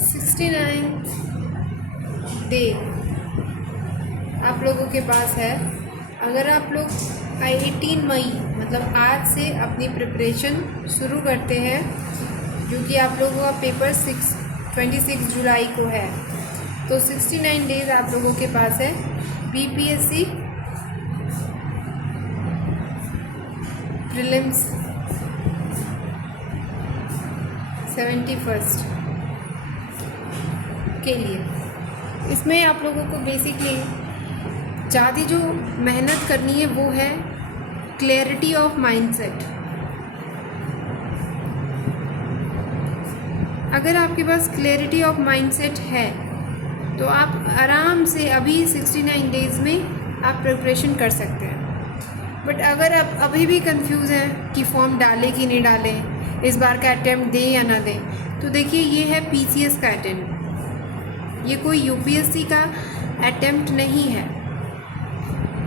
69 day आप लोगों के पास है। अगर आप लोग 18 मई मतलब आज से अपनी प्रिपरेशन शुरू करते हैं, जो कि आप लोगों का पेपर 26 जुलाई को है, तो 69 डेज़ आप लोगों के पास है बीपीएससी प्रीलिम्स 71 के लिए। इसमें आप लोगों को बेसिकली ज़्यादा जो मेहनत करनी है वो है क्लैरिटी ऑफ माइंडसेट। अगर आपके पास क्लैरिटी ऑफ माइंडसेट है तो आप आराम से अभी 69 डेज़ में आप प्रिपरेशन कर सकते हैं। बट अगर आप अभी भी कंफ्यूज हैं कि फॉर्म डालें कि नहीं डालें, इस बार का अटैम्प्ट दें या ना दें, तो देखिए ये है पीसीएस का अटैम्प्ट, ये कोई यूपीएससी का अटैम्प्ट नहीं है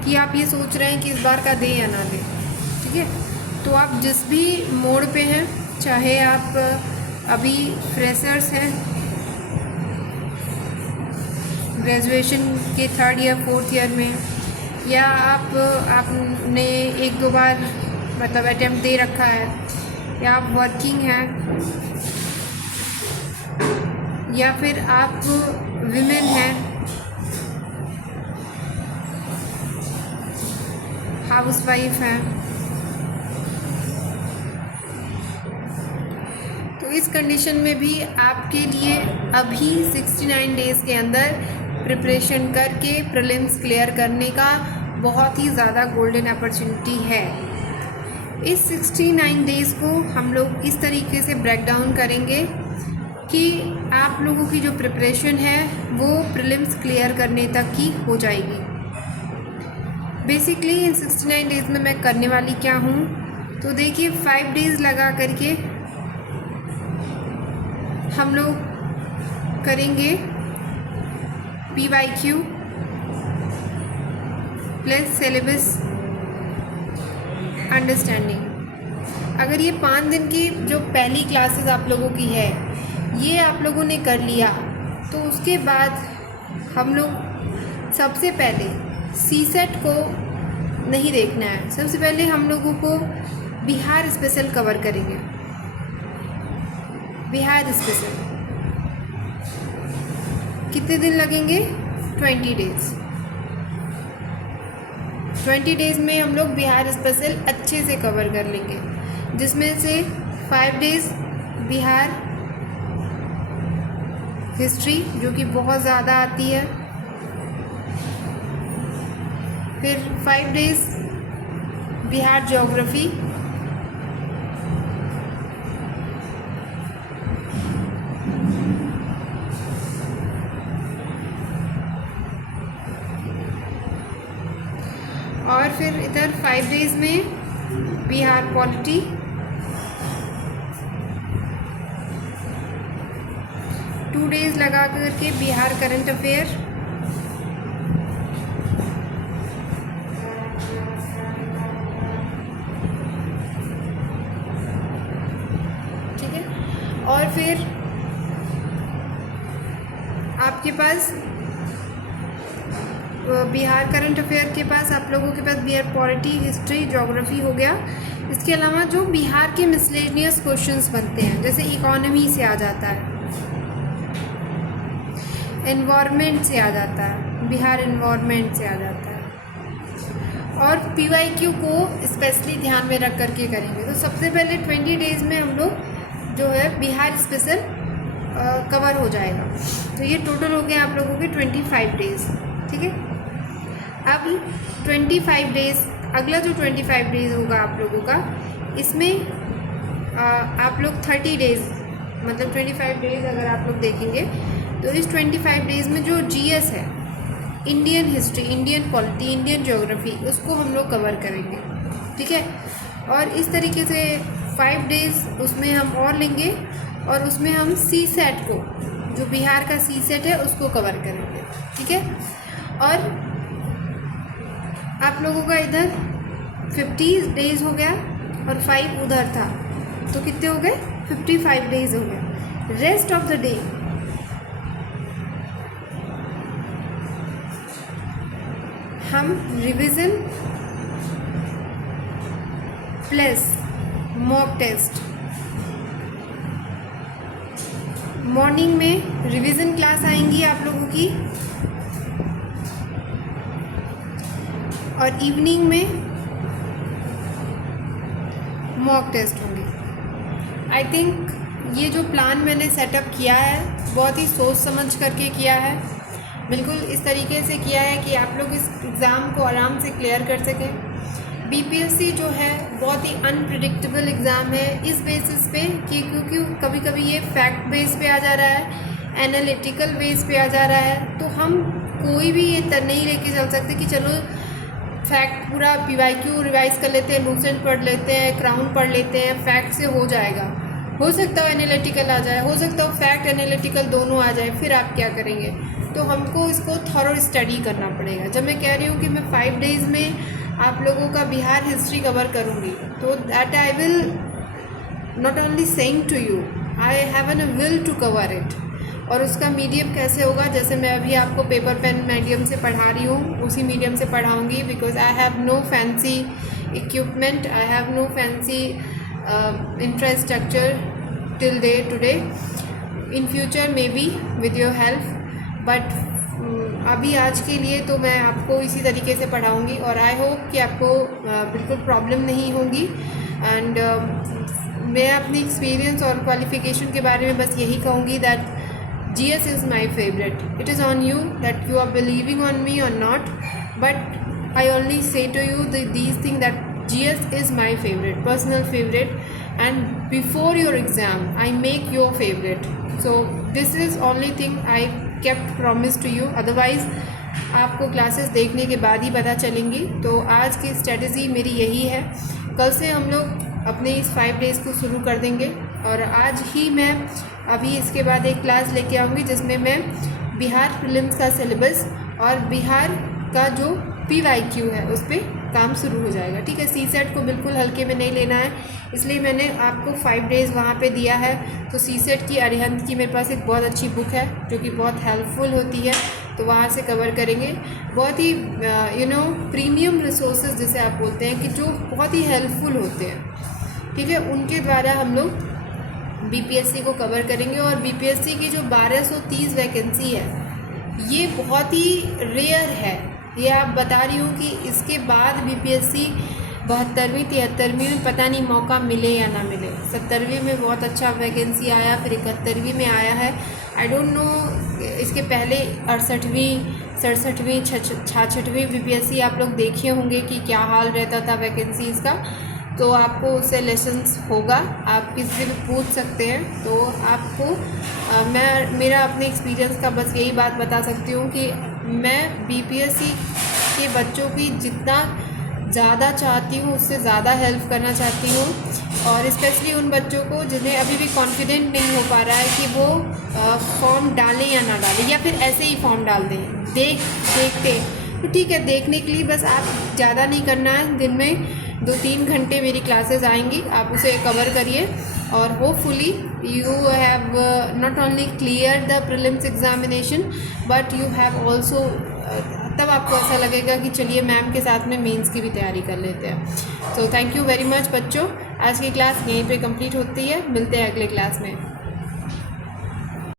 कि आप ये सोच रहे हैं कि इस बार का दें या ना दें। ठीक है, तो आप जिस भी मोड पे हैं, चाहे आप अभी फ्रेशर्स हैं, ग्रेजुएशन के 3rd या 4th ईयर में, या आपने 1-2 बार मतलब अटैम्प्ट दे रखा है, या आप वर्किंग हैं, या फिर आप विमेन हैं, हाउसवाइफ हैं, तो इस कंडीशन में भी आपके लिए अभी 69 डेज़ के अंदर प्रिपरेशन करके प्रीलिम्स क्लियर करने का बहुत ही ज़्यादा गोल्डन अपॉर्चुनिटी है। इस 69 डेज़ को हम लोग इस तरीके से ब्रेक डाउन करेंगे कि आप लोगों की जो प्रिपरेशन है वो प्रीलिम्स क्लियर करने तक की हो जाएगी। बेसिकली इन 69 डेज़ में मैं करने वाली क्या हूँ, तो देखिए 5 डेज़ लगा करके हम लोग करेंगे PYQ प्लस सिलेबस अंडरस्टैंडिंग। अगर ये 5 दिन की जो पहली क्लासेस आप लोगों की है ये आप लोगों ने कर लिया, तो उसके बाद हम लोग सबसे पहले सीसेट को नहीं देखना है। सबसे पहले हम लोगों को बिहार स्पेशल कवर करेंगे। बिहार स्पेशल कितने दिन लगेंगे? 20 डेज़। 20 डेज़ में हम लोग बिहार स्पेशल अच्छे से कवर कर लेंगे, जिसमें से 5 डेज़ बिहार हिस्ट्री जो कि बहुत ज़्यादा आती है, फिर 5 डेज़ बिहार ज्योग्राफी, और फिर इधर 5 डेज़ में बिहार पॉलिटी, 2 डेज़ लगा करके बिहार करंट अफेयर, ठीक है। और फिर आपके पास बिहार करंट अफेयर के पास आप लोगों के पास बिहार पॉलिटी, हिस्ट्री, ज्योग्राफी हो गया। इसके अलावा जो बिहार के मिसलेनियस क्वेश्चंस बनते हैं, जैसे इकोनॉमी से आ जाता है, एनवायरनमेंट से आ जाता है, बिहार एनवायरनमेंट से आ जाता है, और PYQ को स्पेशली ध्यान में रख करके करेंगे। तो सबसे पहले 20 डेज़ में हम लोग जो है बिहार स्पेशल कवर हो जाएगा। तो ये टोटल हो गया आप लोगों के 25 डेज़। ठीक है, अब 25 डेज़, अगला जो 25 डेज़ होगा आप लोगों का, इसमें आप लोग 30 डेज़ मतलब 25 डेज़ अगर आप लोग देखेंगे तो इस 25 डेज़ में जो GS है, Indian history, Indian polity, Indian geography, उसको हम लोग कवर करेंगे। ठीक है, और इस तरीके से 5 डेज़ उसमें हम और लेंगे, और उसमें हम CSAT को, जो बिहार का CSAT है, उसको कवर करेंगे। ठीक है, और आप लोगों का इधर 50 डेज़ हो गया और 5 उधर था, तो कितने हो गए? 55 डेज़ हो गए। रेस्ट ऑफ द डे हम revision plus mock test, morning में रिवीजन क्लास आएंगी आप लोगों की और इवनिंग में मॉक टेस्ट होंगे। आई थिंक ये जो प्लान मैंने सेटअप किया है बहुत ही सोच समझ करके किया है, बिल्कुल इस तरीके से किया है कि आप लोग इस एग्ज़ाम को आराम से क्लियर कर सकें। बीपीएससी जो है बहुत ही अनप्रिडिक्टेबल एग्ज़ाम है इस बेसिस पे कि क्योंकि कभी कभी ये फैक्ट बेस पे आ जा रहा है, एनालिटिकल बेस पे आ जा रहा है, तो हम कोई भी ये नहीं लेके चल सकते कि चलो फैक्ट पूरा पीवाईक्यू रिवाइज कर लेते हैं, लूसेंट पढ़ लेते हैं, क्राउन पढ़ लेते हैं, फैक्ट से हो जाएगा। हो सकता है एनालिटिकल आ जाए, हो सकता है फैक्ट एनालिटिकल दोनों आ जाए, फिर आप क्या करेंगे? तो हमको इसको थॉरो स्टडी करना पड़ेगा। जब मैं कह रही हूँ कि मैं 5 डेज़ में आप लोगों का बिहार हिस्ट्री कवर करूँगी, तो that I will not only saying to you, I have an will to cover it. और उसका मीडियम कैसे होगा, जैसे मैं अभी आपको पेपर पेन मीडियम से पढ़ा रही हूँ उसी मीडियम से पढ़ाऊँगी, because I have no fancy equipment, I have no fancy infrastructure till day today, in future may be with your help, but अभी आज के लिए तो मैं आपको इसी तरीके से पढ़ाऊँगी और आई होप कि आपको बिल्कुल प्रॉब्लम नहीं होगी। एंड मैं अपनी एक्सपीरियंस और क्वालिफ़िकेशन के बारे में बस यही कहूँगी that GS is my favorite. It is on you that you are believing on me or not, but I only say to you these things that GS is my favorite, personal favorite, and before your exam I make your favorite. So this is only thing I kept promise to you, otherwise आपको classes देखने के बाद ही पता चलेंगी। तो आज की strategy मेरी यही है, कल से हम लोग अपने इस 5 डेज़ को शुरू कर देंगे और आज ही मैं अभी इसके बाद एक क्लास लेके आऊँगी जिसमें मैं बिहार प्रीलिम्स का सिलेबस और बिहार का जो PYQ है उस पर काम शुरू हो जाएगा। ठीक है, CSET को बिल्कुल हल्के में नहीं लेना है, इसलिए मैंने आपको 5 डेज़ वहाँ पे दिया है। तो CSET की अरिहंत की मेरे पास एक बहुत अच्छी बुक है जो कि बहुत हेल्पफुल होती है, तो वहाँ से कवर करेंगे। बहुत ही प्रीमियम रिसोर्सेज जिसे आप बोलते हैं कि जो बहुत ही हेल्पफुल होते हैं, ठीक है, उनके द्वारा हम लोग BPSC को कवर करेंगे। और BPSC की जो 1230 वैकेंसी है ये बहुत ही रेयर है, ये आप बता रही हूँ कि इसके बाद BPSC 72वीं 73वीं में पता नहीं मौका मिले या ना मिले। 70वीं में बहुत अच्छा वैकेंसी आया, फिर 71वीं में आया है, आई डोंट नो। इसके पहले 68वीं 67वीं 66वीं BPSC आप लोग देखे होंगे कि क्या हाल रहता था वैकेंसीज़ का, तो आपको उससे लेसन्स होगा, आप किसी से भी पूछ सकते हैं। तो आपको मेरा अपने एक्सपीरियंस का बस यही बात बता सकती हूँ कि मैं BPSC के बच्चों की जितना ज़्यादा चाहती हूँ उससे ज़्यादा हेल्प करना चाहती हूँ, और स्पेशली उन बच्चों को जिन्हें अभी भी कॉन्फिडेंट नहीं हो पा रहा है कि वो फॉर्म डालें या ना डालें, या फिर ऐसे ही फॉर्म डाल दें देखते। तो ठीक है, देखने के लिए बस आप ज़्यादा नहीं करना है, दिन में 2-3 घंटे मेरी क्लासेस आएंगी, आप उसे कवर करिए और hopefully you have not only clear the prelims examination but you have also, तब आपको ऐसा लगेगा कि चलिए मैम के साथ में मेंस की भी तैयारी कर लेते हैं। So thank you very much बच्चों, आज की क्लास यहीं पे कंप्लीट होती है, मिलते हैं अगले क्लास में।